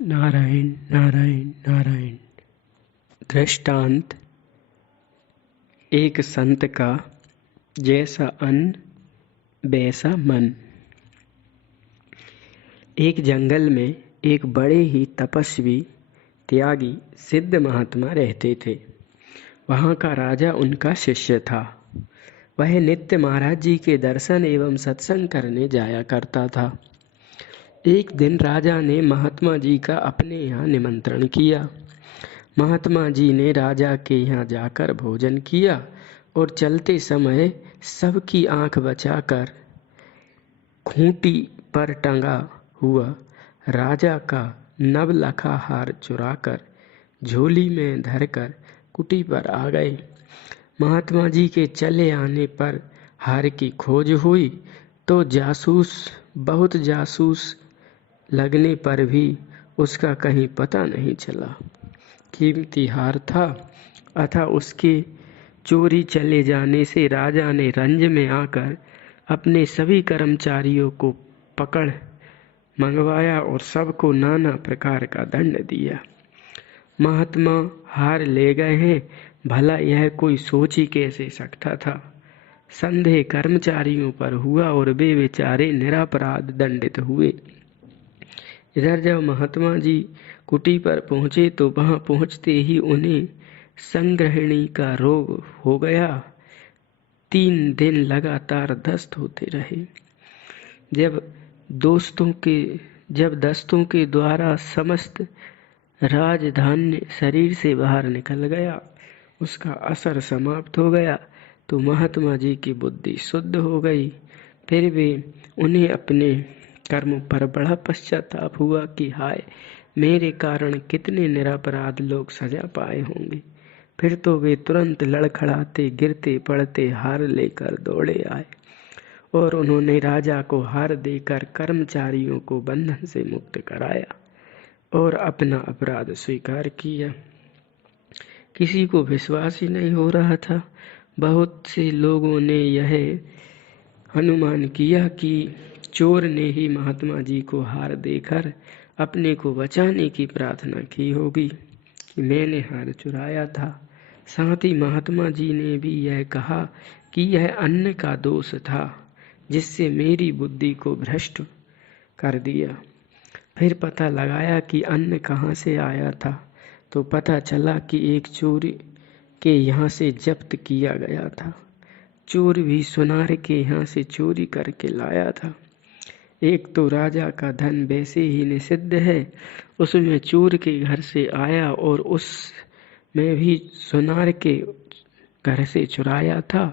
नारायण नारायण नारायण। दृष्टांत। एक संत का जैसा अन्न वैसा मन। एक जंगल में एक बड़े ही तपस्वी त्यागी सिद्ध महात्मा रहते थे। वहाँ का राजा उनका शिष्य था। वह नित्य महाराज जी के दर्शन एवं सत्संग करने जाया करता था। एक दिन राजा ने महात्मा जी का अपने यहाँ निमंत्रण किया। महात्मा जी ने राजा के यहाँ जाकर भोजन किया और चलते समय सबकी आंख बचाकर खूंटी पर टंगा हुआ राजा का नवलखा हार चुराकर झोली में धरकर कुटी पर आ गए। महात्मा जी के चले आने पर हार की खोज हुई तो बहुत जासूस लगने पर भी उसका कहीं पता नहीं चला। कीमती हार था अतः उसके चोरी चले जाने से राजा ने रंज में आकर अपने सभी कर्मचारियों को पकड़ मंगवाया और सबको नाना प्रकार का दंड दिया। महात्मा हार ले गए हैं, भला यह कोई सोच ही कैसे सकता था। संदेह कर्मचारियों पर हुआ और वे बेचारे निरपराध दंडित हुए। इधर जब महात्मा जी कुटी पर पहुंचे तो वहां पहुंचते ही उन्हें संग्रहणी का रोग हो गया। 3 दिन लगातार दस्त होते रहे। जब दस्तों के द्वारा समस्त राजधान्य शरीर से बाहर निकल गया, उसका असर समाप्त हो गया तो महात्मा जी की बुद्धि शुद्ध हो गई। फिर भी उन्हें अपने कर्म पर बड़ा पश्चाताप हुआ कि हाय, मेरे कारण कितने निरपराध लोग सजा पाए होंगे। फिर तो वे तुरंत लड़खड़ाते गिरते पड़ते हार लेकर दौड़े आए और उन्होंने राजा को हार देकर कर्मचारियों को बंधन से मुक्त कराया और अपना अपराध स्वीकार किया। किसी को विश्वास ही नहीं हो रहा था। बहुत से लोगों ने यह अनुमान किया कि चोर ने ही महात्मा जी को हार देकर अपने को बचाने की प्रार्थना की होगी कि मैंने हार चुराया था। साथ ही महात्मा जी ने भी यह कहा कि यह अन्न का दोष था जिससे मेरी बुद्धि को भ्रष्ट कर दिया। फिर पता लगाया कि अन्न कहाँ से आया था तो पता चला कि एक चोर के यहाँ से जब्त किया गया था। चोर भी सुनार के यहाँ से चोरी करके लाया था। एक तो राजा का धन वैसे ही निषिद्ध है, उसमें चोर के घर से आया और उसमें भी सुनार के घर से चुराया था।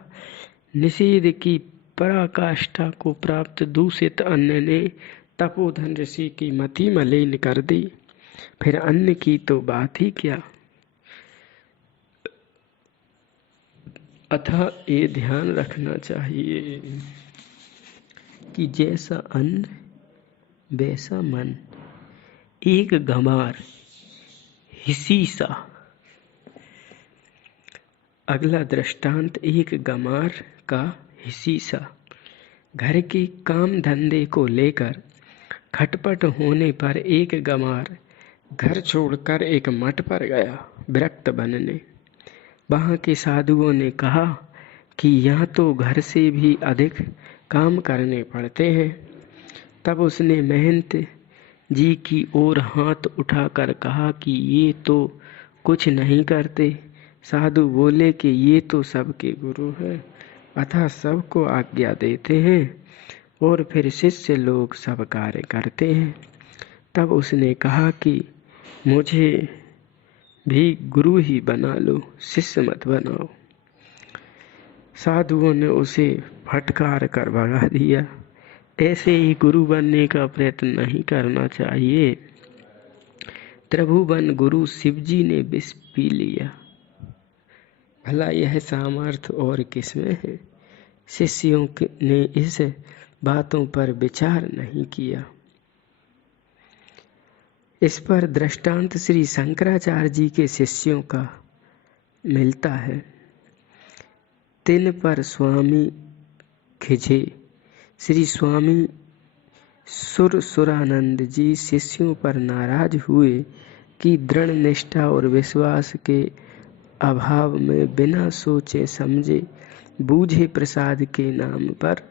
निषेध की पराकाष्ठा को प्राप्त दूषित अन्न ने तपोधन ऋषि की मति मलिन कर दी। फिर अन्न की तो बात ही क्या। अतः ये ध्यान रखना चाहिए कि जैसा अन्न वैसा मन। एक गंवार हिसी सा। अगला दृष्टांत एक गंवार का हिसी सा। घर के काम धंधे को लेकर खटपट होने पर एक गंवार घर छोड़कर एक मठ पर गया विरक्त बनने। वहाँ के साधुओं ने कहा कि यहाँ तो घर से भी अधिक काम करने पड़ते हैं। तब उसने महंत जी की ओर हाथ उठाकर कहा कि ये तो कुछ नहीं करते। साधु बोले कि ये तो सबके गुरु हैं, अतः सबको आज्ञा देते हैं और फिर शिष्य लोग सब कार्य करते हैं। तब उसने कहा कि मुझे भी गुरु ही बना लो, शिष्य मत बनाओ। साधुओं ने उसे फटकार कर भगा दिया। ऐसे ही गुरु बनने का प्रयत्न नहीं करना चाहिए। त्रिभुवन गुरु शिवजी ने विष पी लिया, भला यह सामर्थ्य और किसमें है। शिष्यों ने इस बातों पर विचार नहीं किया। इस पर दृष्टांत श्री शंकराचार्य जी के शिष्यों का मिलता है। तिन पर स्वामी खिझे। श्री स्वामी सुरानंद जी शिष्यों पर नाराज हुए कि दृढ़ निष्ठा और विश्वास के अभाव में बिना सोचे समझे बूझे प्रसाद के नाम पर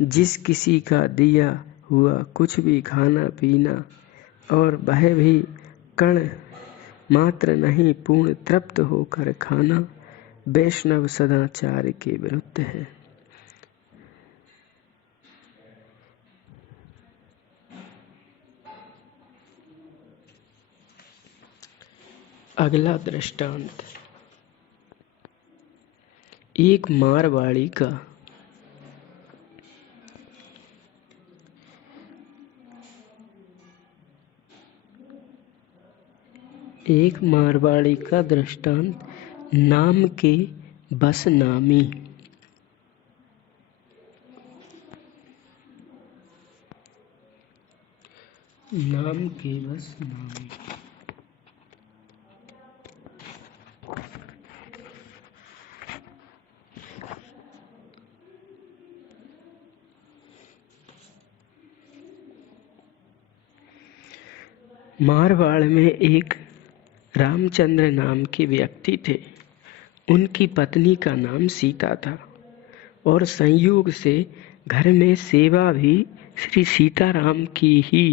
जिस किसी का दिया हुआ कुछ भी खाना पीना और वह भी कण मात्र नहीं पूर्ण तृप्त होकर खाना वैष्णव सदाचार के विरुद्ध है। अगला दृष्टांत। एक मारवाड़ी का दृष्टांत। नाम के बस नामी। नाम के बस नामी। मारवाड़ में एक रामचंद्र नाम के व्यक्ति थे। उनकी पत्नी का नाम सीता था और संयोग से घर में सेवा भी श्री सीताराम की ही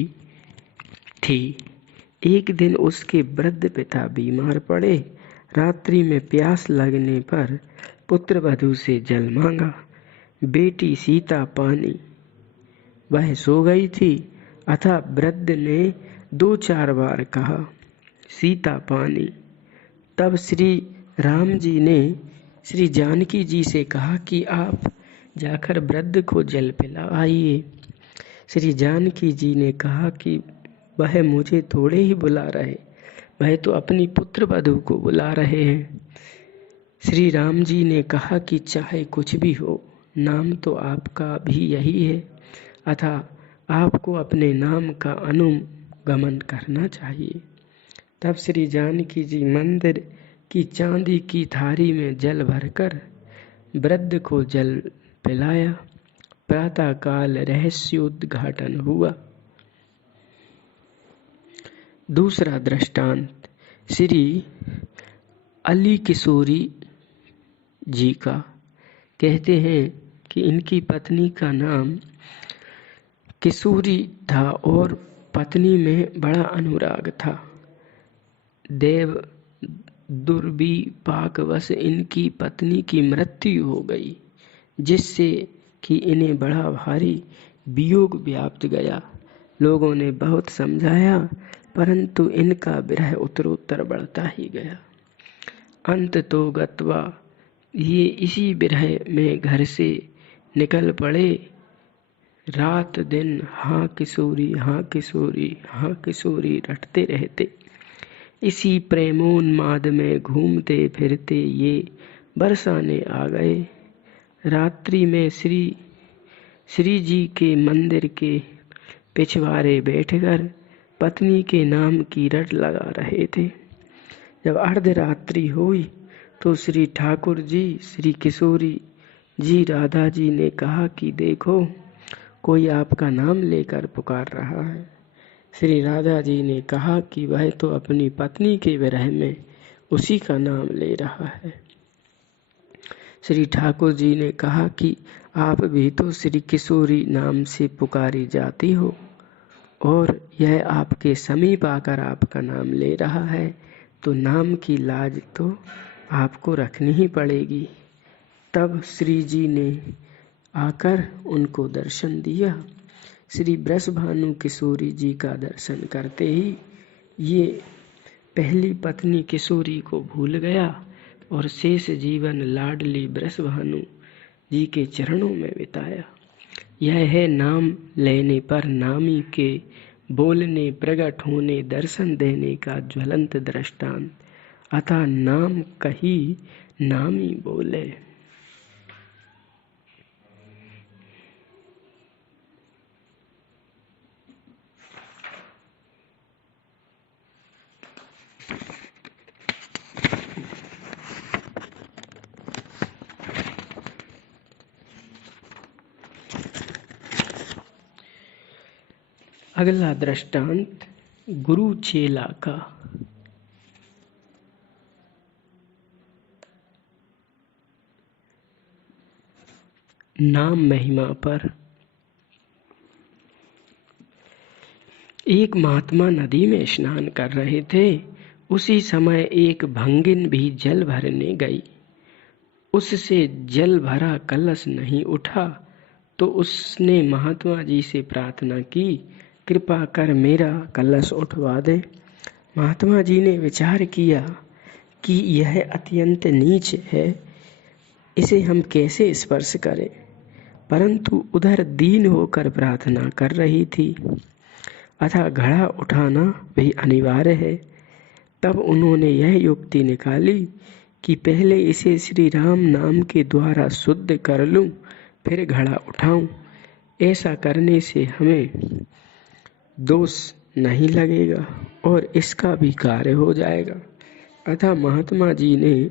थी। एक दिन उसके वृद्ध पिता बीमार पड़े। रात्रि में प्यास लगने पर पुत्र वधू से जल मांगा। बेटी सीता पानी। वह सो गई थी। अतः वृद्ध ने 2-4 बार कहा, सीता पानी। तब श्री राम जी ने श्री जानकी जी से कहा कि आप जाकर वृद्ध को जल पिला आइए। श्री जानकी जी ने कहा कि वह मुझे थोड़े ही बुला रहे, वह तो अपनी पुत्र वधू को बुला रहे हैं। श्री राम जी ने कहा कि चाहे कुछ भी हो, नाम तो आपका भी यही है, अतः आपको अपने नाम का अनुगमन करना चाहिए। तब श्री जानकी जी मंदिर की चांदी की थारी में जल भरकर वृद्ध को जल पिलाया। प्रातः काल रहस्योद्घाटन हुआ। दूसरा दृष्टांत श्री अली किशोरी जी का। कहते हैं कि इनकी पत्नी का नाम किशोरी था और पत्नी में बड़ा अनुराग था। देव दुर्विपाकवश इनकी पत्नी की मृत्यु हो गई, जिससे कि इन्हें बड़ा भारी वियोग व्याप्त गया। लोगों ने बहुत समझाया, परंतु इनका विरह उत्तरोत्तर बढ़ता ही गया। अंत तो गत्वा ये इसी विरह में घर से निकल पड़े। रात दिन हाँ किशोरी, हाँ किशोरी, हाँ किशोरी रटते रहते। इसी प्रेमोन्माद में घूमते फिरते ये बरसाने आ गए। रात्रि में श्री जी के मंदिर के पिछवाड़े बैठकर पत्नी के नाम की रट लगा रहे थे। जब अर्धरात्रि हुई तो श्री ठाकुर जी, श्री किशोरी जी, राधा जी ने कहा कि देखो, कोई आपका नाम लेकर पुकार रहा है। श्री राधा जी ने कहा कि वह तो अपनी पत्नी के विरह में उसी का नाम ले रहा है। श्री ठाकुर जी ने कहा कि आप भी तो श्री किशोरी नाम से पुकारी जाती हो और यह आपके समीप आकर आपका नाम ले रहा है, तो नाम की लाज तो आपको रखनी ही पड़ेगी। तब श्री जी ने आकर उनको दर्शन दिया। श्री वृषभानु किशोरी जी का दर्शन करते ही ये पहली पत्नी किशोरी को भूल गया और शेष जीवन लाडली वृषभानु जी के चरणों में बिताया। यह है नाम लेने पर नामी के बोलने, प्रकट होने, दर्शन देने का ज्वलंत दृष्टांत। अतः नाम कही नामी बोले। अगला दृष्टांत गुरु चेला का। नाम महिमा पर। एक महात्मा नदी में स्नान कर रहे थे। उसी समय एक भंगिन भी जल भरने गई। उससे जल भरा कलश नहीं उठा तो उसने महात्मा जी से प्रार्थना की, कृपा कर मेरा कलश उठवा दे। महात्मा जी ने विचार किया कि यह अत्यंत नीच है, इसे हम कैसे स्पर्श करें, परंतु उधर दीन होकर प्रार्थना कर रही थी, अतः घड़ा उठाना भी अनिवार्य है। तब उन्होंने यह युक्ति निकाली कि पहले इसे श्री राम नाम के द्वारा शुद्ध कर लूं, फिर घड़ा उठाऊं। ऐसा करने से हमें दोष नहीं लगेगा और इसका भी कार्य हो जाएगा। अतः महात्मा जी ने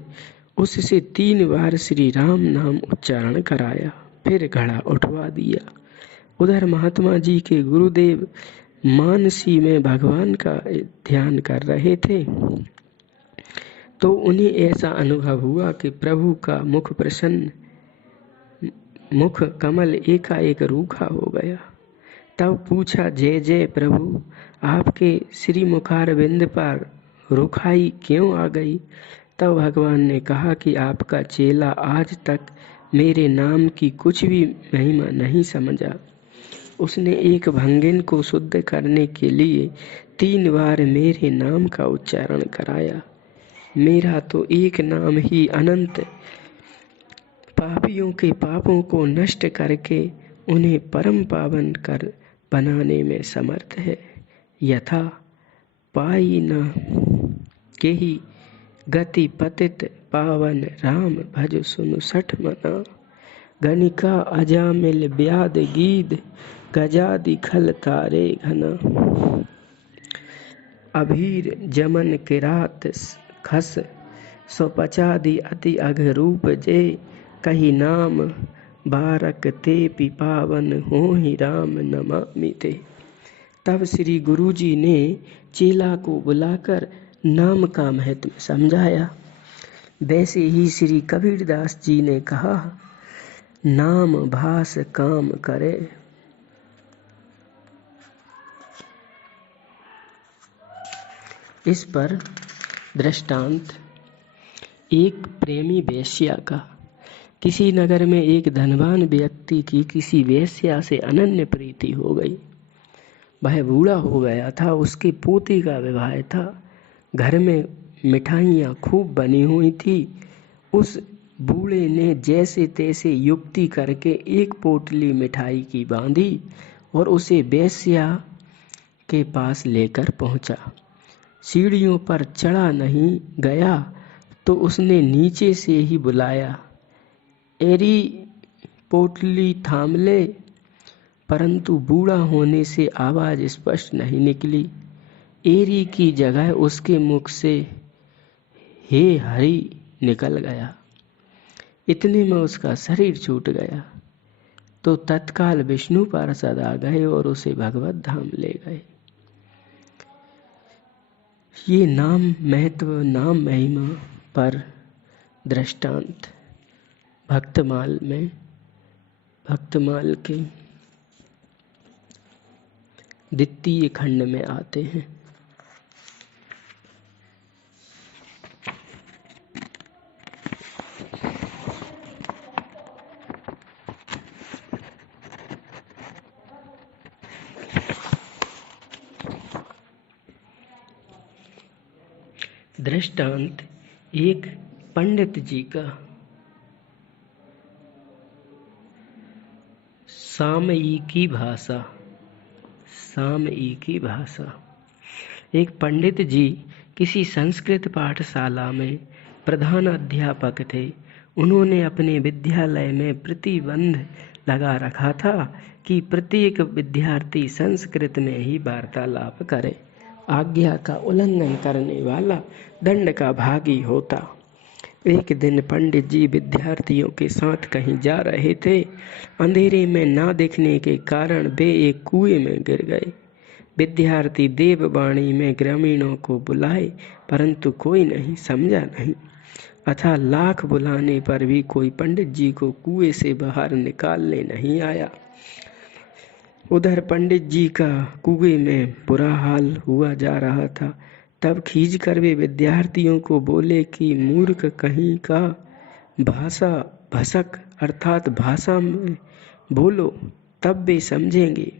उससे 3 बार श्री राम नाम उच्चारण कराया, फिर घड़ा उठवा दिया। उधर महात्मा जी के गुरुदेव मानसी में भगवान का ध्यान कर रहे थे तो उन्हें ऐसा अनुभव हुआ कि प्रभु का मुख कमल एकाएक रूखा हो गया। तब पूछा, जय जय प्रभु, आपके श्री मुखारविंद पर रुखाई क्यों आ गई? तब भगवान ने कहा कि आपका चेला आज तक मेरे नाम की कुछ भी महिमा नहीं समझा। उसने एक भंगिन को शुद्ध करने के लिए 3 बार मेरे नाम का उच्चारण कराया। मेरा तो एक नाम ही अनंत पापियों के पापों को नष्ट करके उन्हें परम पावन कर बनाने में समर्थ है। यथा पाई न केहि गति पतित पावन, राम भज सुनु सठ मना। गणिका अजामिल ब्याद गीद, गजादि खल तारे घना। अभीर जमन किरात खस, स्वपचादि अति अघ रूप जे। कही नाम बारक ते पिपावन, होहि राम नमामि ते। तब श्री गुरुजी ने चेला को बुलाकर नाम का महत्व समझाया। वैसे ही श्री कबीरदास जी ने कहा, नाम भास काम करे। इस पर दृष्टांत एक प्रेमी वेश्या का। किसी नगर में एक धनवान व्यक्ति की किसी वेश्या से अनन्य प्रीति हो गई। वह बूढ़ा हो गया था, उसके पोते का विवाह था। घर में मिठाइयाँ खूब बनी हुई थी। उस बूढ़े ने जैसे तैसे युक्ति करके एक पोटली मिठाई की बांधी और उसे वेश्या के पास लेकर पहुंचा। सीढ़ियों पर चढ़ा नहीं गया तो उसने नीचे से ही बुलाया, एरी पोटली थाम ले, परंतु बूढ़ा होने से आवाज स्पष्ट नहीं निकली। एरी की जगह उसके मुख से हे हरि निकल गया। इतने में उसका शरीर छूट गया तो तत्काल विष्णु पार्षद आ गए और उसे भगवत धाम ले गए। ये नाम महत्व, नाम महिमा पर दृष्टांत भक्तमाल में, भक्तमाल के द्वितीय खंड में आते हैं। दृष्टांत एक पंडित जी का। सामयिकी भाषा। सामयिकी भाषा। एक पंडित जी किसी संस्कृत पाठशाला में प्रधान अध्यापक थे। उन्होंने अपने विद्यालय में प्रतिबंध लगा रखा था कि प्रत्येक विद्यार्थी संस्कृत में ही वार्तालाप करे। आज्ञा का उल्लंघन करने वाला दंड का भागी होता। एक दिन पंडित जी विद्यार्थियों के साथ कहीं जा रहे थे। अंधेरे में ना दिखने के कारण वे एक कुएं में गिर गए। विद्यार्थी देववाणी में ग्रामीणों को बुलाए, परंतु कोई नहीं समझा नहीं। अतः लाख बुलाने पर भी कोई पंडित जी को कुएं से बाहर निकालने नहीं आया। उधर पंडित जी का कुएं में बुरा हाल हुआ जा रहा था। तब खींच कर वे विद्यार्थियों को बोले कि मूर्ख कहीं का, भाषा भसक अर्थात भाषा में बोलो, तब वे समझेंगे।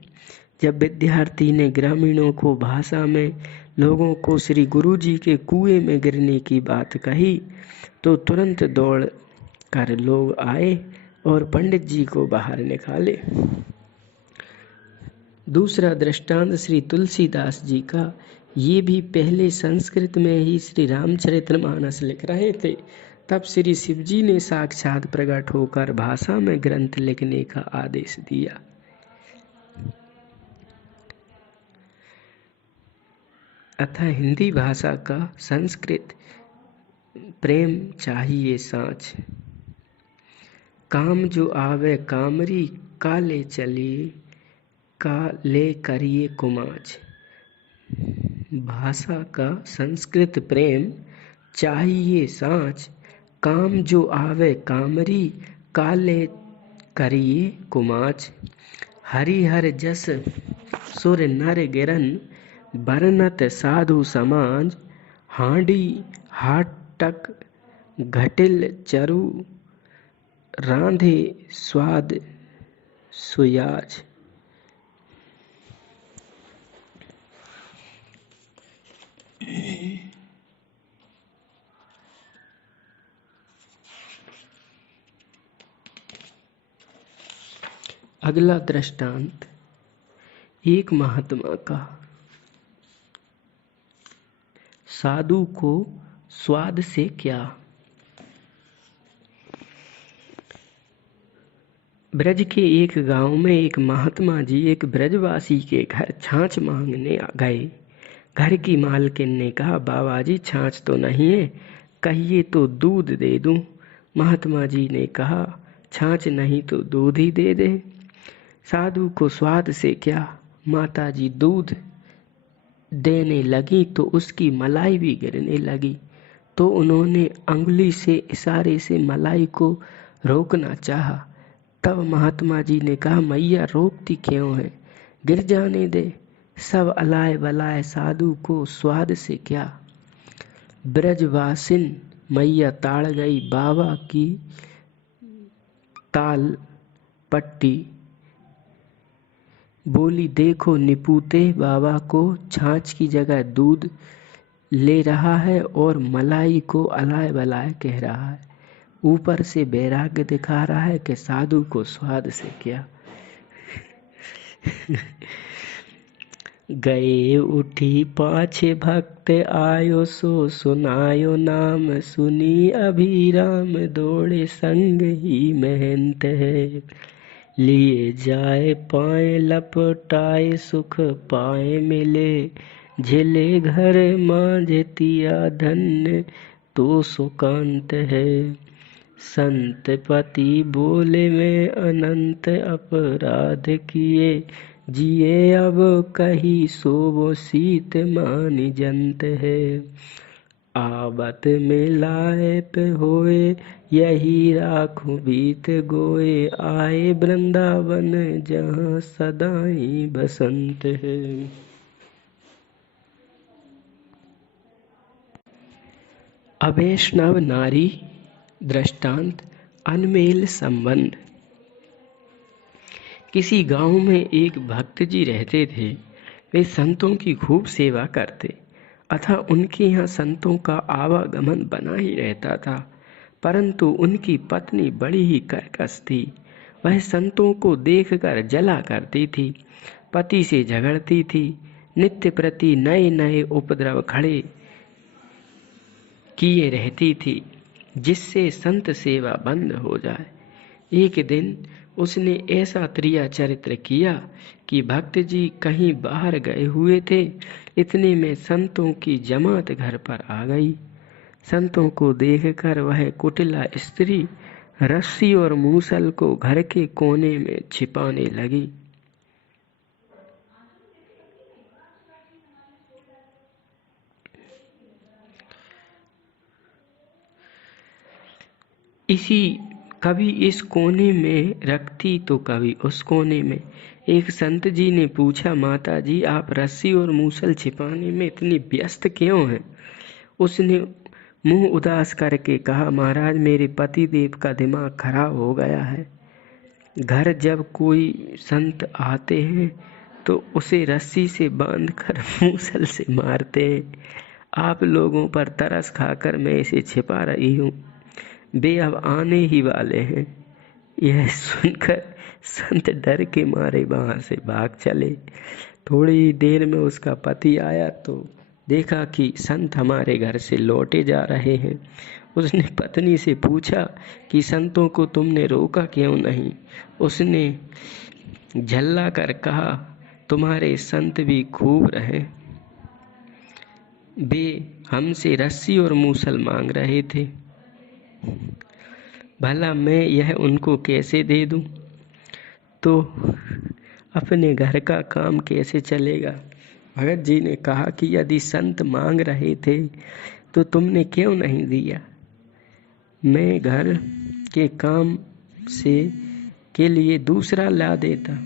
जब विद्यार्थी ने ग्रामीणों को भाषा में लोगों को श्री गुरु जी के कुएं में गिरने की बात कही, तो तुरंत दौड़ कर लोग आए और पंडित जी को बाहर निकाले। दूसरा दृष्टांत श्री तुलसीदास जी का। ये भी पहले संस्कृत में ही श्री रामचरितमानस लिख रहे थे। तब श्री शिवजी ने साक्षात प्रकट होकर भाषा में ग्रंथ लिखने का आदेश दिया। अतः हिंदी भाषा का संस्कृत प्रेम चाहिए साँच। काम जो आवे कामरी, काले चलिए काले करिए कुमाच। भाषा का संस्कृत प्रेम चाहिए साँच, काम जो आवे कामरी, काले करिए कुमाच। हरिहर जस सुर नर गिरन, बरनत साधु समाज। हांडी हाटक घटिल चरु, रांधे स्वाद सुयाज। अगला दृष्टांत एक महात्मा का। साधु को स्वाद से क्या। ब्रज के एक गांव में एक महात्मा जी एक ब्रजवासी के घर छाछ मांगने गए। घर की मालकिन ने कहा, बाबा जी छाछ तो नहीं है, कहिए तो दूध दे दूं। महात्मा जी ने कहा, छाछ नहीं तो दूध ही दे दे। साधु को स्वाद से क्या। माता जी दूध देने लगी तो उसकी मलाई भी गिरने लगी, तो उन्होंने अंगुली से इशारे से मलाई को रोकना चाहा। तब महात्मा जी ने कहा, मैया रोकती क्यों है, गिर जाने दे। सब अलाय बलाय साधु को स्वाद से क्या। ब्रजवासिन मैया ताड़ गई बाबा की ताल पट्टी। बोली, देखो निपूते बाबा को छाछ की जगह दूध ले रहा है और मलाई को अलाय बलाय कह रहा है। ऊपर से वैराग्य दिखा रहा है कि साधु को स्वाद से क्या। गए उठी पाछे भक्त आयो, सो सुनायो नाम सुनी अभिराम। दौड़े संग ही महंत है, लिए जाए पाए लपटाए। सुख पाए मिले झिले घर मांझतिया। धन्य तो सुकांत है, संत पति बोले में अनंत अपराध किए। जिए अब कही सोवो सीत मानि जंत है। आबत में लायप होए, यही राखो बीत गोए। आए वृंदावन जहाँ सदाई बसंत है। अवैष्णव नारी दृष्टांत अनमेल संबंध। किसी गांव में एक भक्त जी रहते थे। वे संतों की खूब सेवा करते, अतः उनके यहाँ संतों का आवागमन बना ही रहता था। परंतु उनकी पत्नी बड़ी ही कर्कश थी। वह संतों को देखकर जला करती थी, पति से झगड़ती थी, नित्य प्रति नए नए उपद्रव खड़े किए रहती थी, जिससे संत सेवा बंद हो जाए। एक दिन उसने ऐसा त्रिया चरित्र किया कि भक्त जी कहीं बाहर गए हुए थे। इतने में संतों की जमात घर पर आ गई। संतों को देखकर वह कुटिला स्त्री रस्सी और मूसल को घर के कोने में छिपाने लगी। इसी कभी इस कोने में रखती तो कभी उस कोने में। एक संत जी ने पूछा, माता जी आप रस्सी और मूसल छिपाने में इतनी व्यस्त क्यों हैं? उसने मुंह उदास करके कहा, महाराज मेरे पति देव का दिमाग खराब हो गया है। घर जब कोई संत आते हैं तो उसे रस्सी से बांधकर मूसल से मारते हैं। आप लोगों पर तरस खाकर मैं इसे छिपा रही हूँ। वे अब आने ही वाले हैं। यह सुनकर संत डर के मारे वहां से भाग चले। थोड़ी देर में उसका पति आया तो देखा कि संत हमारे घर से लौटे जा रहे हैं। उसने पत्नी से पूछा कि संतों को तुमने रोका क्यों नहीं? उसने झल्ला कर कहा, तुम्हारे संत भी खूब रहे, वे हमसे रस्सी और मूसल मांग रहे थे, भला मैं यह उनको कैसे दे दूं? तो अपने घर का काम कैसे चलेगा? भगत जी ने कहा कि यदि संत मांग रहे थे तो तुमने क्यों नहीं दिया? मैं घर के काम से के लिए दूसरा ला देता।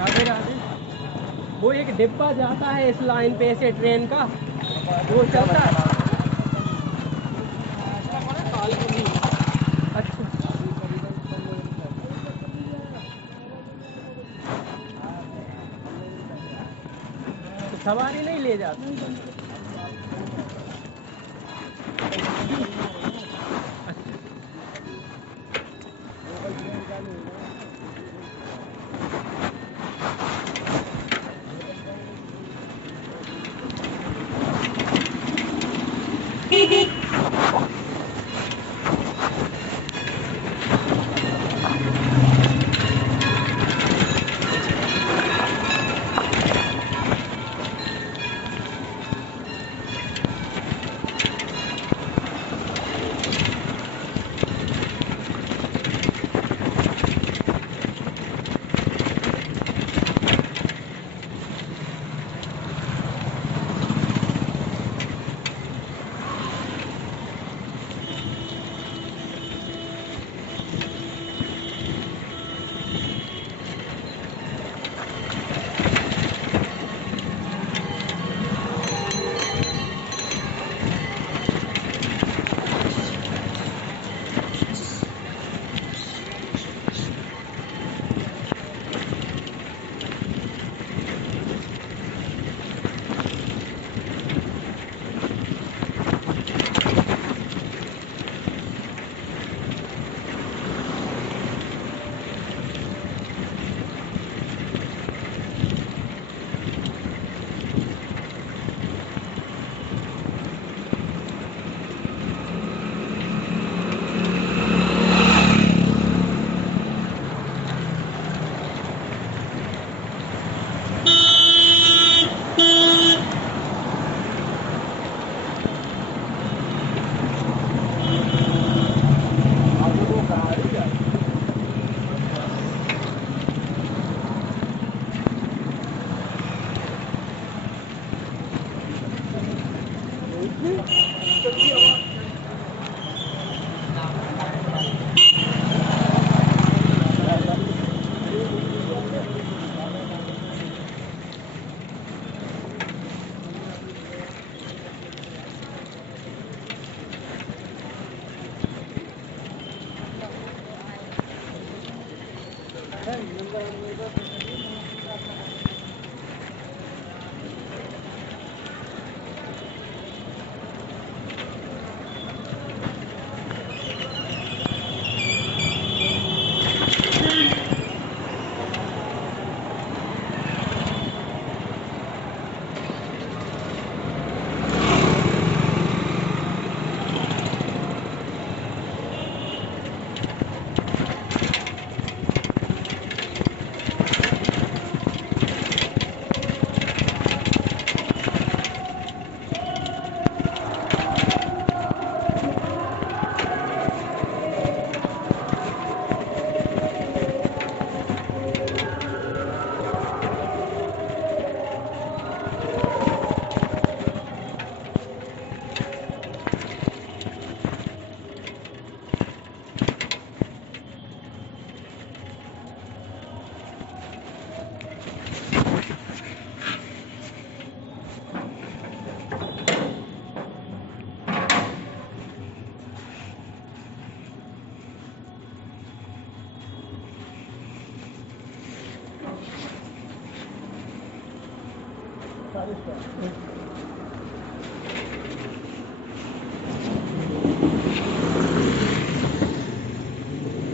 राधे राधे। वो एक डिब्बा जाता है इस लाइन पे ऐसे ट्रेन का, वो चलता है। अच्छा, तो सवारी नहीं ले जाती।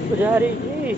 पुजारी जी,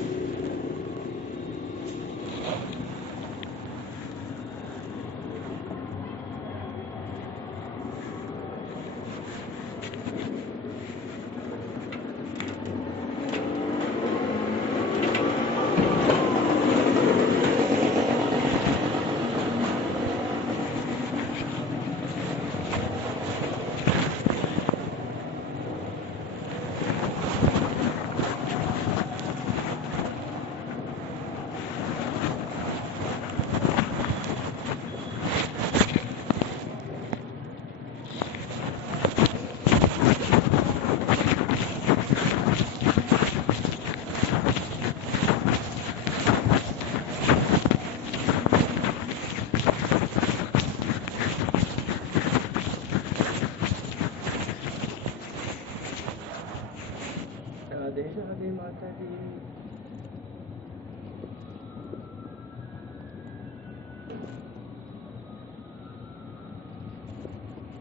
राधे राधे माता जी।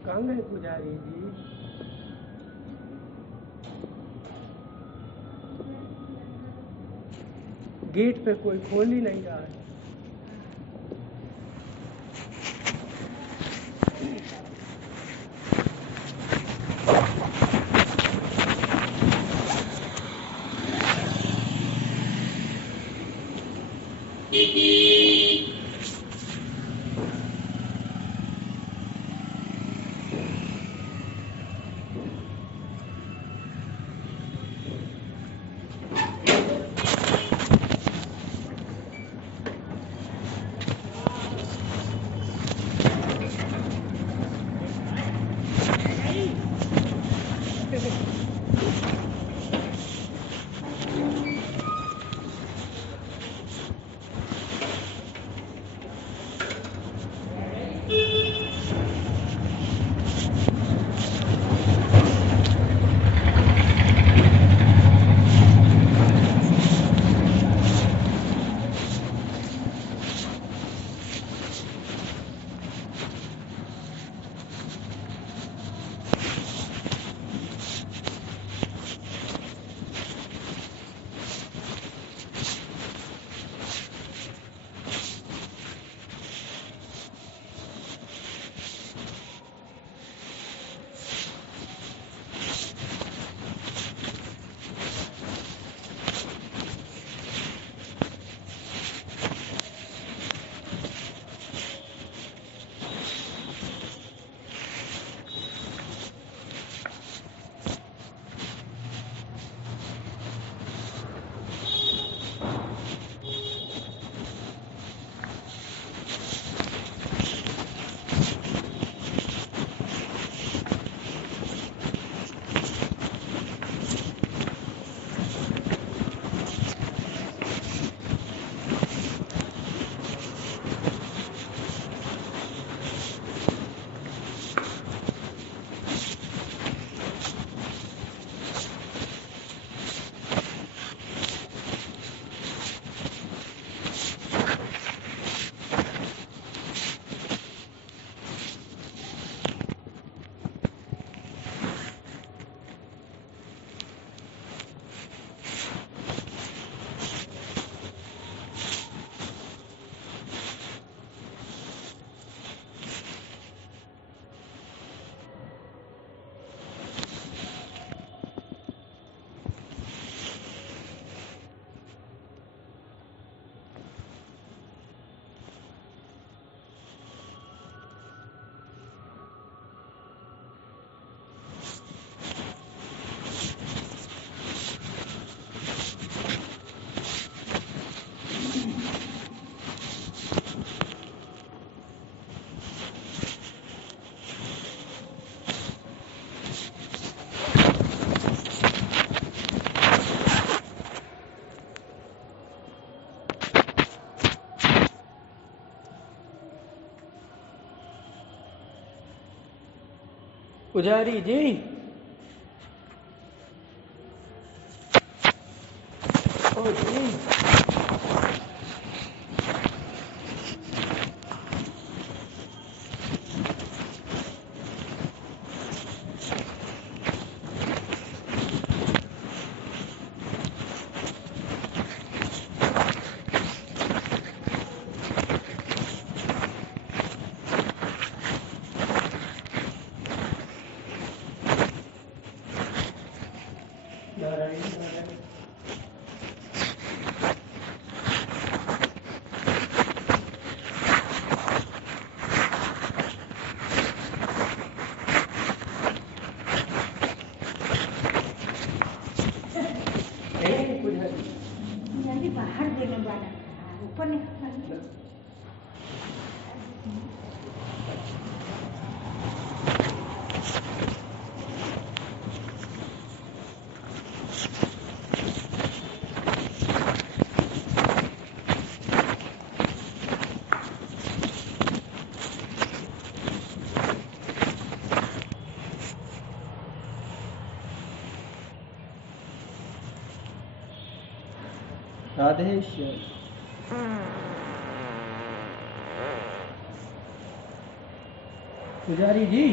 कहाँ गए पुजारी जी? गेट पे कोई खोल ही नहीं रहा है। पुजारी जी, ओ जी, नारायण नारायण। पुजारी बाहर देने वाला था, ऊपर निकलना। राधेश्वर। पुजारी जी,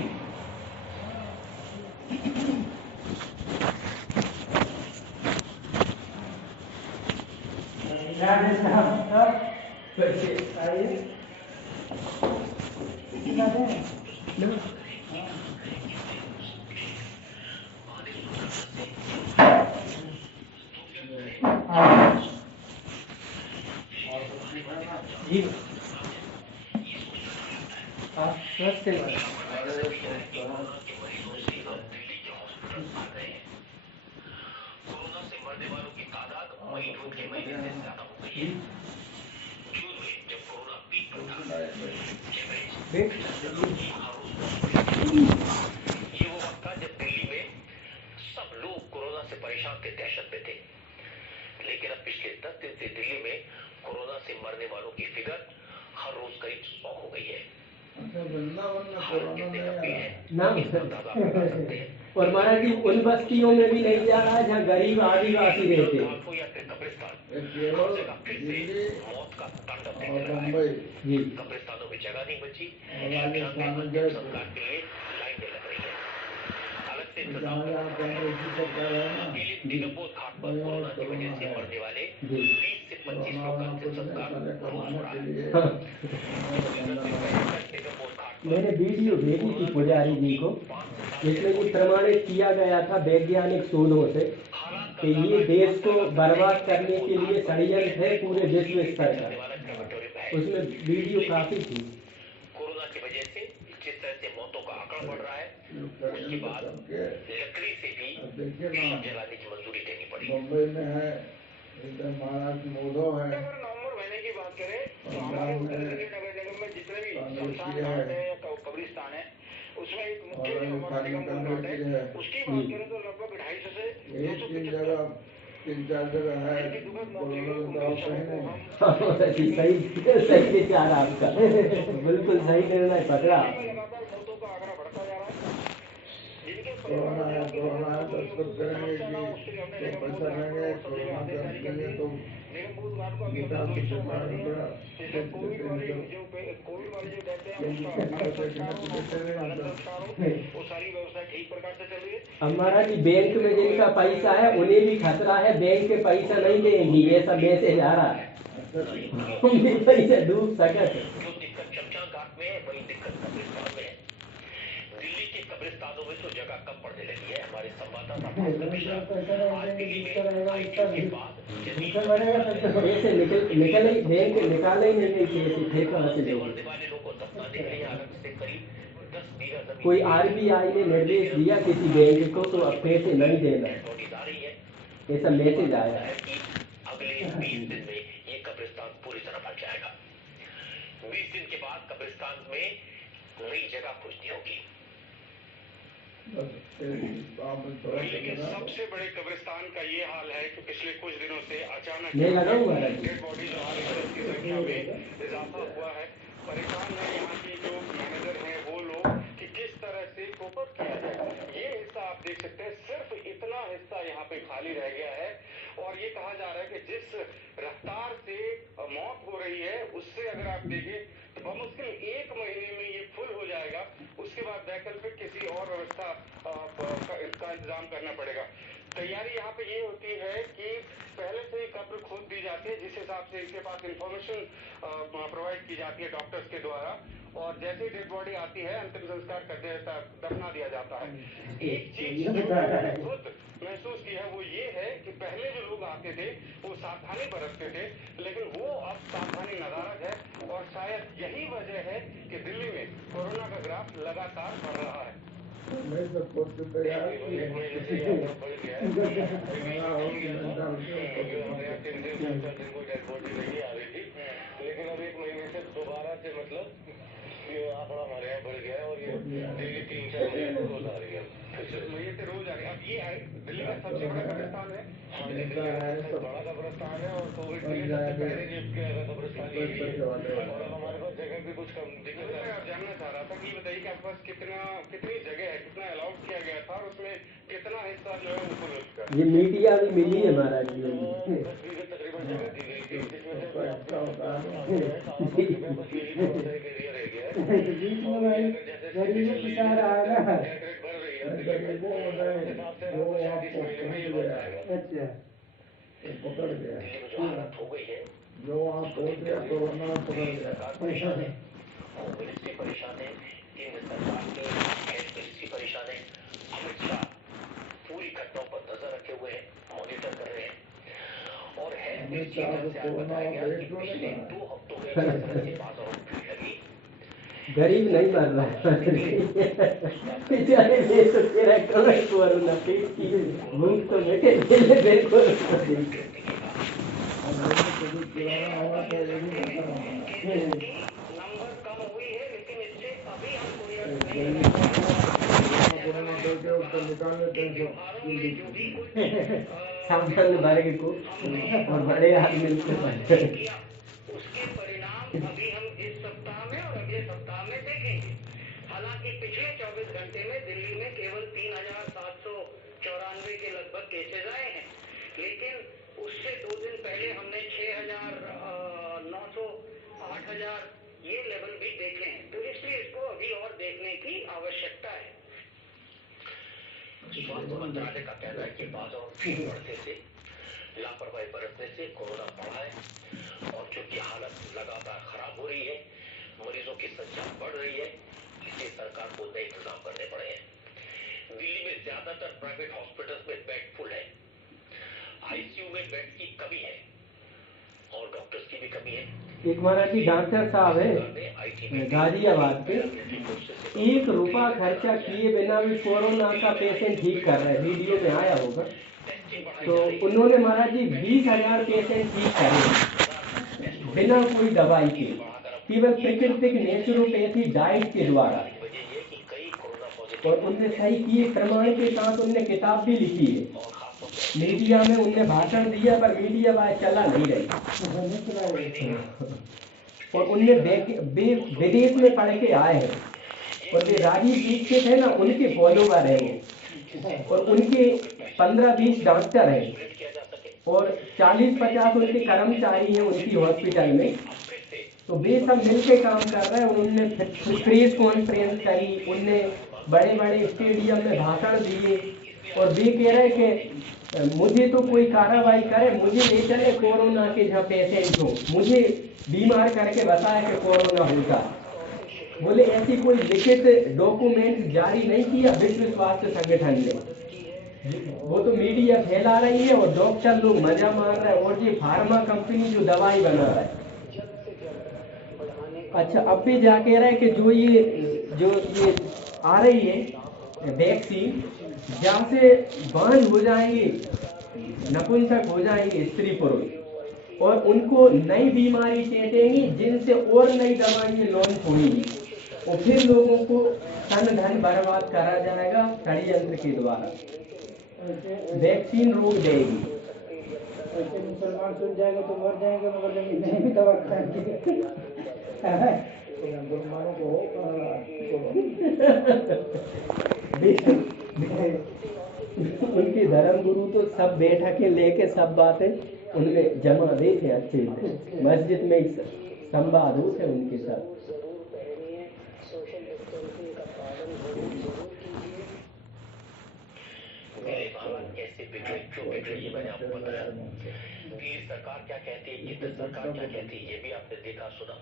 राधे साहब कैसे आइए। जी आप स्वस्थ हैं? कोरोना से मरने वालों की तादाद मई जून के महीने से ज्यादा हो गई है। जून में जब कोरोना पीक पर था, ये वो वक्त था जब दिल्ली में सब लोग कोरोना से परेशान थे, दहशत में थे। लेकिन अब पिछले 10 दिन से दिल्ली में कोरोना से मरने वालों की फिगर हर रोज करीब 100 हो गई है। और महाराज जी उन बस्तियों में भी नहीं जा रहा है जहाँ गरीब आदिवासी रहते हैं। मौत का तांडव देखने लगा है। कब्रिस्तानों में जगह नहीं बची, सरकार के लिए लाइनें लग रही है। अलग से दिगंबोध घाट पर कोरोना की वजह से मरने वाले 20 से 25 लोग का अंतिम संस्कार रोज हो रहा है। मैंने वीडियो भेजी थी पुजारी जी को, जिसमें ये प्रमाणित किया गया था वैज्ञानिक शोधों से कि ये देश को बर्बाद करने के लिए षड्यंत्र है पूरे विश्व स्तर का। उसमें वीडियो काफी थी। कोरोना की वजह से जिस तरह से मौतों का आंकड़ा बढ़ रहा है, उसके बाद लकड़ी से भी जलाने की मंजूरी देनी पड़ी। मुंबई में है, इधर महाराष्ट्र मोदो है। अगर नवंबर महीने की बात करें तो हमारे उत्तर दिल्ली नगर निगम में जितने भी शमशान घाट है, कब्रिस्तान है, उसमें एक मुख्य जो हमारा निगम घाट है, उसकी बात करें तो लगभग 250 से 3-4 जगह है। सही विचार आपका, बिल्कुल सही निर्णय पकड़ा। लगातार मौतों का आंकड़ा बढ़ता जा रहा है। कोरोना है तो उसको करेंगे कि तो पैसा लेंगे, कोरोना करेंगे तो निगमबोध घाट को अभी हमने 2 हिस्सों में बांट दिया है। जैसे कोविड वाले जो रहते हैं उसका अलग संस्कार हो, वो सारी व्यवस्था ठीक प्रकार से चल रही है। हमारा जी बैंक में जिनका पैसा है उन्हें भी खतरा है, बैंक के पैसा नहीं देंगी, ऐसा मैसेज आ रहा है। उनके पैसे डूब सके। जो दिक्कत शमशान घाट में है वही दिक्कत कब्रिस्तान में है। दिल्ली के कब्रिस्तानों में तो जगह कम पड़ने लगी है। हमारे संवाददाता आज दिल्ली में आईपीओ के बाद ऐसे निकाले ही नहीं ठेका से मरने वाले लोगों को दफनाने के लिए अलग से करीब 10 बीघा जमीन कोई आरबीआई ने निर्देश दिया किसी बैंक को तो अब पैसे नहीं देना, नोटिस आ रही है। ऐसा मैसेज आया है कि अगले 20 दिन में ये कब्रिस्तान पूरी तरह भर जाएगा। 20 दिन के बाद कब्रिस्तान में नई जगह खोजनी होगी। लेकिन सबसे बड़े कब्रिस्तान का ये हाल है कि पिछले कुछ दिनों से अचानक नहीं लगा हुआ है। डेड बॉडीज आ रही है, इसकी संख्या में इजाफा हुआ है। परेशान है यहाँ के जो मैनेजर हैं वो लोग कि किस तरह से कोप अप किया जाए। देख सकते हैं सिर्फ इतना हिस्सा यहाँ पे खाली रह गया है और ये कहा जा रहा है कि जिस रफ्तार से मौत हो रही है उससे अगर आप देखिए तो बमुश्किल 1 महीने में ये फुल हो जाएगा। उसके बाद वैकल्पिक किसी और व्यवस्था का इंतजाम करना पड़ेगा। तैयारी यहाँ पे ये होती है कि पहले से ही कब्र खोद दी जाती है, जिस हिसाब से इनके पास इंफॉर्मेशन प्रोवाइड की जाती है डॉक्टर्स के द्वारा, और जैसे ही डेड बॉडी आती है अंतिम संस्कार कर दिया, दफना दिया जाता है। एक चीज जो मैंने खुद महसूस की है वो ये है कि पहले जो लोग आते थे वो सावधानी बरतते थे, लेकिन वो अब सावधानी नदारद है और शायद यही वजह है कि दिल्ली में कोरोना का ग्राफ लगातार बढ़ रहा है। मैं सब कुछ तैयार लेकिन अब 1 महीने से दोबारा से मतलब ये आंकड़ा हमारे यहाँ बढ़ गया है और ये डेली 3-4 महीने रोज आ रही है, ये से रोज आ रही है। अब ये दिल्ली का सबसे बड़ा कब्रिस्तान है, बड़ा कब्रिस्तान है और कोविड के लिए सबसे पहले जिप के कब्रिस्तान यही है और अब हमारे पास जगह भी कुछ कम दिक्कत है। मैं जानना चाह रहा था कि ये बताइए कि आपके पास कितनी जगह है, कितना अलाउड किया गया था और उसमें कितना हिस्सा जो है वो फुल हो चुका है? ये मीडिया भी मिली है महाराज जी। 10 बीघे तकरीबन जगह दी गई थी, जिसमें से एरिया रह गया है। पकड़ गया जो हालत हो गई है, जो वहाँ पहुँच गया कोरोना पकड़ गया। परेशान है, होम मिनिस्ट्री परेशान है, केंद्र सरकार के हेल्थ मिनिस्ट्री परेशान है, अमित शाह पूरी घटनाओं पर नजर रखे हुए हैं, मॉनिटर कर रहे हैं और हेल्थ मिनिस्ट्री से बताया गया कि पिछले 2 हफ्तों में जिस तरह से बाजारों में भीड़ लगी, गरीब नहीं मर रहा है बेचारे देश तो तेरा कलर कोरोना पेट की भूख तो मिटे देखो नंबर कम हुई है, लेकिन इससे अभी हम निकाल लेते हैं सावधान वर्ग को और बड़े आदमी उसके परिणाम अभी हम इस सप्ताह में और अगले सप्ताह में देखेंगे। हालांकि पिछले 24 घंटे में दिल्ली में केवल 3,794 के लगभग केसेज आए हैं, लेकिन उससे 2 दिन पहले हमने 6,900, 8,000 ये लेवल भी देखे हैं, तो इसलिए इसको अभी और देखने की आवश्यकता है। स्वास्थ्य मंत्रालय का कहना है कि बाजारों में भीड़ बढ़ने से, लापरवाही बरतने से कोरोना बढ़ा है और चूंकि हालत लगातार खराब हो रही है, मरीजों की संख्या बढ़ रही है, इसलिए सरकार को नए इंतजाम करने पड़े हैं। दिल्ली में ज्यादातर प्राइवेट हॉस्पिटल्स में बेड फुल है, आईसीयू में बेड की कमी है और डॉक्टर्स की भी कमी है। एक महाराज जी डॉक्टर साहब है गाजियाबाद के, 1 रुपया खर्चा किए बिना भी कोरोना का पेशेंट ठीक कर रहे हैं, वीडियो में आया होगा। तो उन्होंने महाराज जी 20,000 पेशेंट ठीक करे बिना कोई दवाई के, केवल प्राकृतिक नेचुरोपैथी डाइट के द्वारा, और उनने सही किए प्रमाण के साथ उनने किताब भी लिखी है, मीडिया में उनने भाषण दिया पर मीडिया वाले चला नहीं रही और उनने विदेश में पढ़ के आए हैं और ये राजीव दीक्षित है ना, उनके फॉलोवर है वो, और उनके 15-20 डॉक्टर हैं और 40-50 उनके कर्मचारी हैं उनकी हॉस्पिटल में, तो वे सब मिलके काम कर रहे हैं। उन्होंने प्रेस कॉन्फ्रेंस करी, उनने बड़े बड़े स्टेडियम में भाषण दिए और वे कह रहे कि मुझे तो कोई कार्रवाई करे, मुझे ले चले कोरोना के जहाँ पेशेंट हो, मुझे बीमार करके बताया कि कोरोना होगा। बोले ऐसी कोई लिखित डॉक्यूमेंट जारी नहीं किया विश्व स्वास्थ्य संगठन ने, वो तो मीडिया फैला रही है और डॉक्टर लोग मजा मार रहे हैं और ये फार्मा कंपनी जो दवाई बना रहा है। अच्छा, अब भी जा कह रहे हैं कि जो ये आ रही है वैक्सीन, जहाँ से बांझ हो जाएंगे, नपुंसक हो जाएंगे स्त्री पुरुष और उनको नई बीमारी चेतेंगी जिनसे और नई दवाइयाँ लॉन्च होंगी और फिर लोगों को तन धन बर्बाद करा जाएगा षड्यंत्र के द्वारा, वैक्सीन रोक देगी। मुसलमान सुन जाएंगे तो मर जाएंगे, मगर नहीं भी दवा खाएंगे। मुसलमानों को उनके धर्म गुरु तो सब बैठकें लेके सब बातें उनमें जमा देते अच्छे से, मस्जिद में ही संवाद होते उनके सब। मेरे हालात कैसे बिगड़े, क्यों बिगड़े, ये मैंने आपको बताया। दिल्ली सरकार क्या कहती है, केंद्र सरकार क्या कहती है, ये भी आपने देखा सुना।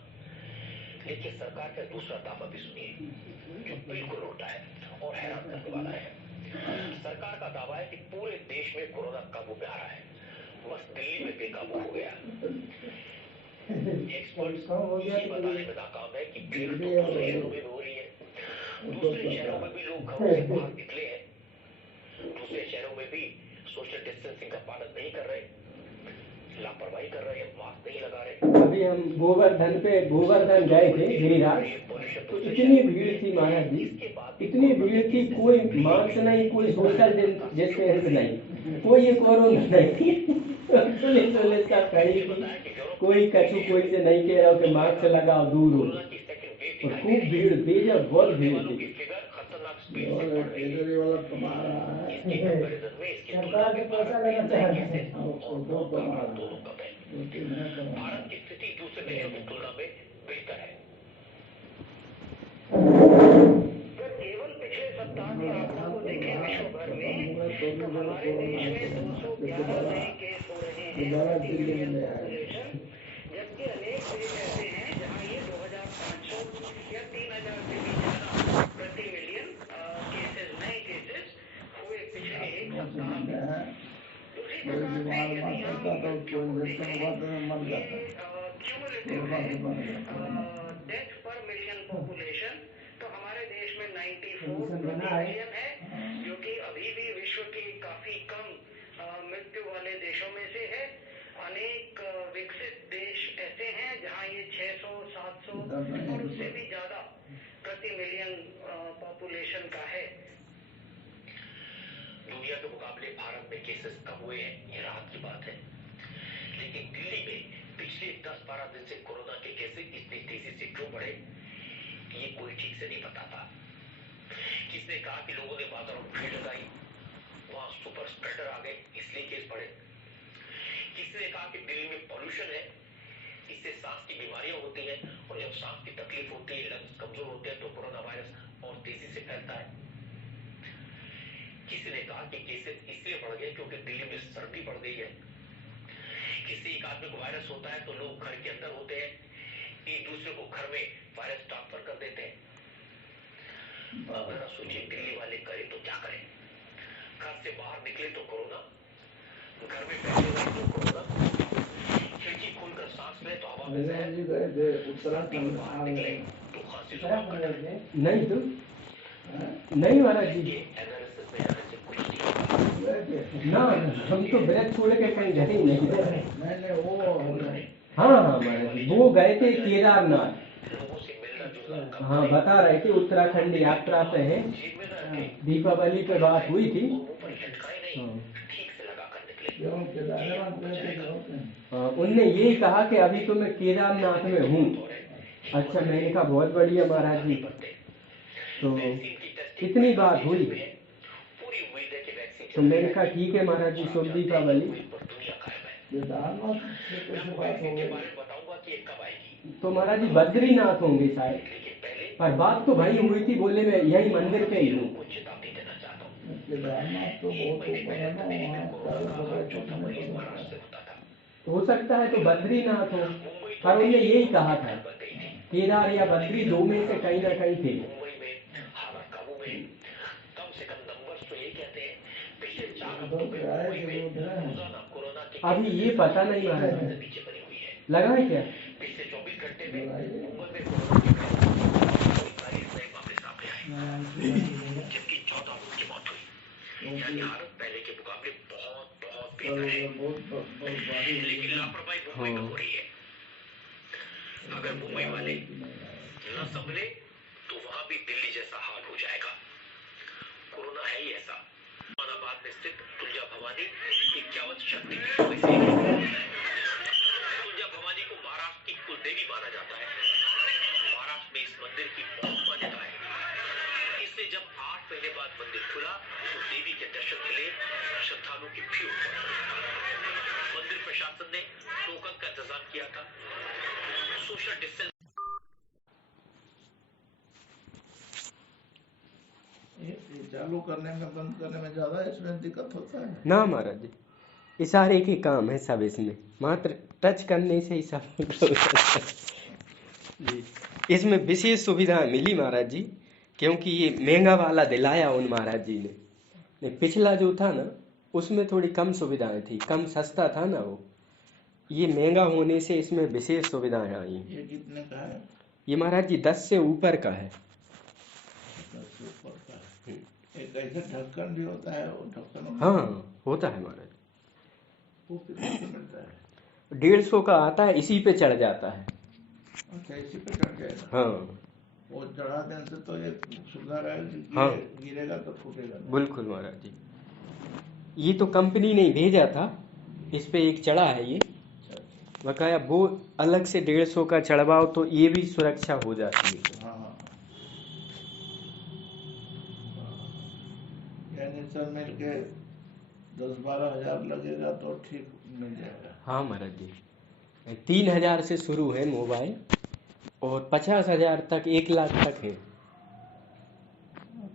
लेकिन सरकार का दूसरा दावा भी सुनिए, जो बिल्कुल उल्टा है और हैरान करने वाला है। सरकार का दावा है कि पूरे देश में कोरोना काबू में आ रहा है, बस दिल्ली में बेकाबू हो गया। एक्सपर्ट्स ये बताने में नाकाम है कि भीड़ तो दूसरे शहरों में भी हो रही है, दूसरे शहरों में भी लोग घरों से बाहर निकले हैं, दूसरे शहरों में भी सोशल डिस्टेंसिंग का पालन नहीं कर रहे, लापरवाही कर रहे हैं, मास्क नहीं लगा रहे। अभी हम गोवर्धन गए थे गिरिराज, तो इतनी भीड़ थी महाराज जी, इतनी भीड़ थी, कोई मास्क नहीं, कोई सोशल डिस्टेंस नहीं, कोई ये कोरोना नहीं, पुलिस सब खड़ी थी, कोई कछु कोई से नहीं कह रहा कि मास्क लगाओ, दूर हो, और खूब भीड़, बेजब बहुत भीड़ थी। केजरी वाला कमा रहा है, सरकार के पैसा लेना चाह रहे हैं। भारत की स्थिति दूसरे देशों की तुलना में बेहतर है। केवल पिछले सप्ताह के आंकड़ों को देखें विश्व भर में, तो हमारे देश में 211 नए केस हो रहे हैं, जबकि अनेक देश ऐसे हैं जहां ये 2500 या 3000 से भी ज्यादा प्रति मिलियन केसेस, नए केसेस हुए पिछले एक सप्ताह में। दूसरी प्रकार से यदि हम क्यूमुलेटिव है डेथ पर मिलियन पॉपुलेशन, तो हमारे देश में 94 मिलियन है, जो कि अभी भी विश्व के काफी कम मृत्यु वाले देशों में से है। अनेक विकसित देश ऐसे हैं जहां ये 600, 700 और उससे भी ज्यादा प्रति मिलियन पॉपुलेशन का है। दुनिया के मुकाबले भारत में केसेस कम हुए हैं, ये राहत की बात है, लेकिन दिल्ली में पिछले 10-12 दिन से कोरोना के केसेस इतनी तेजी से क्यों बढ़े, ये कोई ठीक से नहीं पता था। किसने कहा कि लोगों ने बाजारों में भीड़ लगाई, वहां सुपर स्प्रेडर आ गए इसलिए केस बढ़े। किसी ने कहा कि दिल्ली में पॉल्यूशन है, इससे सांस की बीमारियां होती हैं, और जब सांस की तकलीफ होती है, लंग्स कमजोर होते हैं, तो कोरोना वायरस और तेजी से फैलता है। किसी ने कहा कि केसेस इसलिए बढ़ गए क्योंकि दिल्ली में सर्दी बढ़ गई है। किसी एक आदमी को वायरस होता है तो लोग घर के अंदर होते हैं, एक दूसरे को घर में वायरस ट्रांसफर कर देते हैं। अब जरा सोचिए, दिल्ली वाले करें तो क्या करें, घर से बाहर निकले तो कोरोना, घर में बैठे हुए तो कोरोना, खिड़की खोलकर सांस ले तो हवा में जहर, उत्तराखंड बाहर निकले तो खांसी जुकाम का डर। नहीं तो नहीं महाराज जी, एनालिसिस में जाने से कुछ नहीं, ना हम तो व्रत छोड़ के कहीं गए ही नहीं। मैंने वो हाँ महाराज जी, वो गए थे केदारनाथ, लोगों से मिलना जुलना, हाँ बता रहे थे उत्तराखंड यात्रा से है, दीपावली पे बात हुई थी। ऊपर लटकाए नहीं, ठीक से लगा कर निकले। क्यों केदारनाथ में तो होते हैं। उनने यही कहा कि अभी तो मैं केदारनाथ में हूँ। अच्छा, मैंने कहा बहुत बढ़िया महाराज जी, तो इतनी बात हुई, तो मैंने कहा ठीक है महाराज जी, शुभ दीपावली। केदारनाथ से कैसे बात हो गई? तो महाराज जी बद्रीनाथ होंगे शायद, पर बात तो भाई हुई थी, बोले मैं यही मंदिर पे ही हूँ। केदारनाथ तो बहुत ऊपर है ना, वहाँ हो सकता है तो बद्रीनाथ हो, पर उन्होंने यही कहा था केदार या बद्री दो में से कहीं ना कहीं थे। अभी ये पता नहीं महाराज जी, लगा है क्या? पिछले 24 घंटे में मुंबई में जबकि 14 लोगों की मौत हुई, यानी हालत पहले के मुकाबले बहुत बहुत बेहतर है। लेकिन लापरवाही मुंबई में हो रही है। अगर मुंबई वाले न संभले तो वहां भी दिल्ली जैसा हाल हो जाएगा। कोरोना है ही ऐसा। उस्मानाबाद में स्थित तुलजा भवानी 51 शक्तिपीठों में से एक है। तुलजा भवानी को महाराष्ट्र की कुलदेवी माना जाता है। महाराष्ट्र में इस मंदिर की बहुत मान्यता है। इसलिए जब 8 महीने बाद मंदिर खुला तो देवी के दर्शन के लिए ऐलान किया था। सोशल डिस्टेंस ये चालू करने में बंद करने में ज्यादा इसमें दिक्कत होता है। ना महाराज जी, इशारे के काम है सब इसमें, मात्र टच करने से ही सब जी। इसमें विशेष सुविधाएं मिली महाराज जी, क्योंकि ये महंगा वाला दिलाया उन महाराज जी ने। नहीं, पिछला जो था ना उसमें थोड़ी कम सुविधाएं थी, कम सस्ता था ना वो। ये महंगा होने से इसमें विशेष सुविधाएं आई। ये कितने का है? ये महाराज जी 10 से ऊपर का है। 10 से ऊपर का है। एक ऐसे ढक्कन भी होता है, वो ढक्कन हाँ होता है महाराज। वो कितने का मिलता है? 150 का आता है, इसी पे चढ़ जाता है। अच्छा, इसी पे चढ़ जाएगा। हाँ वो चढ़ा देने से तो ये सुविधा रहेगी, हाँ। गिरेगा तो फूटेगा नहीं। बिल्कुल महाराज जी, ये तो कंपनी ने भेजा था, इस पे एक चढ़ा है ये बकाया। वो अलग से 150 का चढ़वाओ तो ये भी सुरक्षा हो जाती है। हाँ हाँ। यानी सब मिल के 10-12 हजार लगेगा तो ठीक मिल जाएगा। हाँ महाराज जी, 3000 से शुरू है मोबाइल और 50,000 तक, 1 लाख तक है।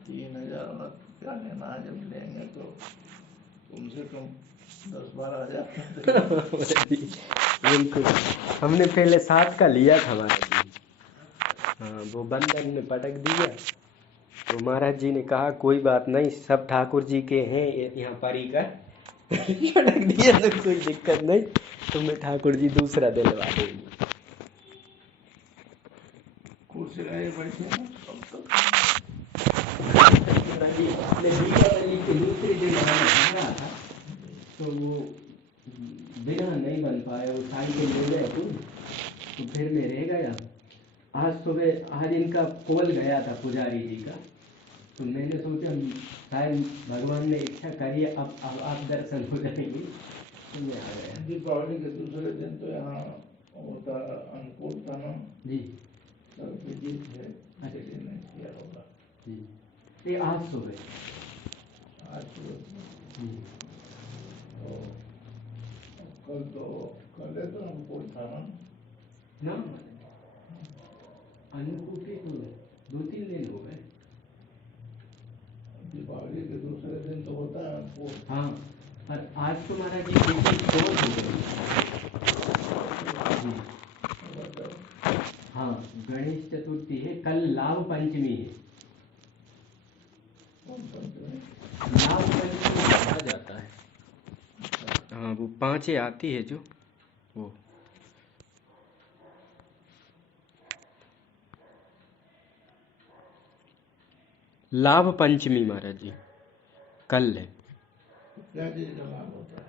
3000 में क्या लेना है, जब लेंगे तो कम से कम 10-12 हजार। बिल्कुल, हमने पहले 7 का लिया था महाराज जी। हाँ, वो बंधन ने पटक दिया तो महाराज जी ने कहा कोई बात नहीं, सब ठाकुर जी के हैं यहाँ परिकर पटक दिया तो कोई दिक्कत नहीं, तुम्हें ठाकुर जी दूसरा दिलवा देंगे। कुर्सी रहे बैठे हैं कब तक। महाराज जी, अपने दीपावली के दूसरे दिन आना था तो वो बिना नहीं बन पाया, वो साइकिल ले गए तो फिर मैं रह गया। आज सुबह, आज इनका पोल गया था पुजारी जी का, तो मैंने सोचा शायद भगवान ने इच्छा करी, अब आप दर्शन हो जाएंगे तो मैं आ गया। दीपावली के दूसरे दिन तो यहाँ होता अनुकूल था ना जी सब विजिट है, इसलिए नहीं किया होगा। जी, ये आज सुबह। आज जी तो कल तो अनुकूल था ना। ना अनुकूल के तो 2-3 दिन हो गए। दीपावली के दूसरे दिन तो होता है अनुकूल। हाँ, और आज तो महाराज जी बिल्कुल क्लोज हो गई। हाँ, गणेश चतुर्थी है, कल लाभ पंचमी है। लाभ पंचमी कहा जाता है। हाँ, वो 5 आती है जो वो। लाभ पंचमी महाराज जी कल है। क्या चीज का लाभ होता है?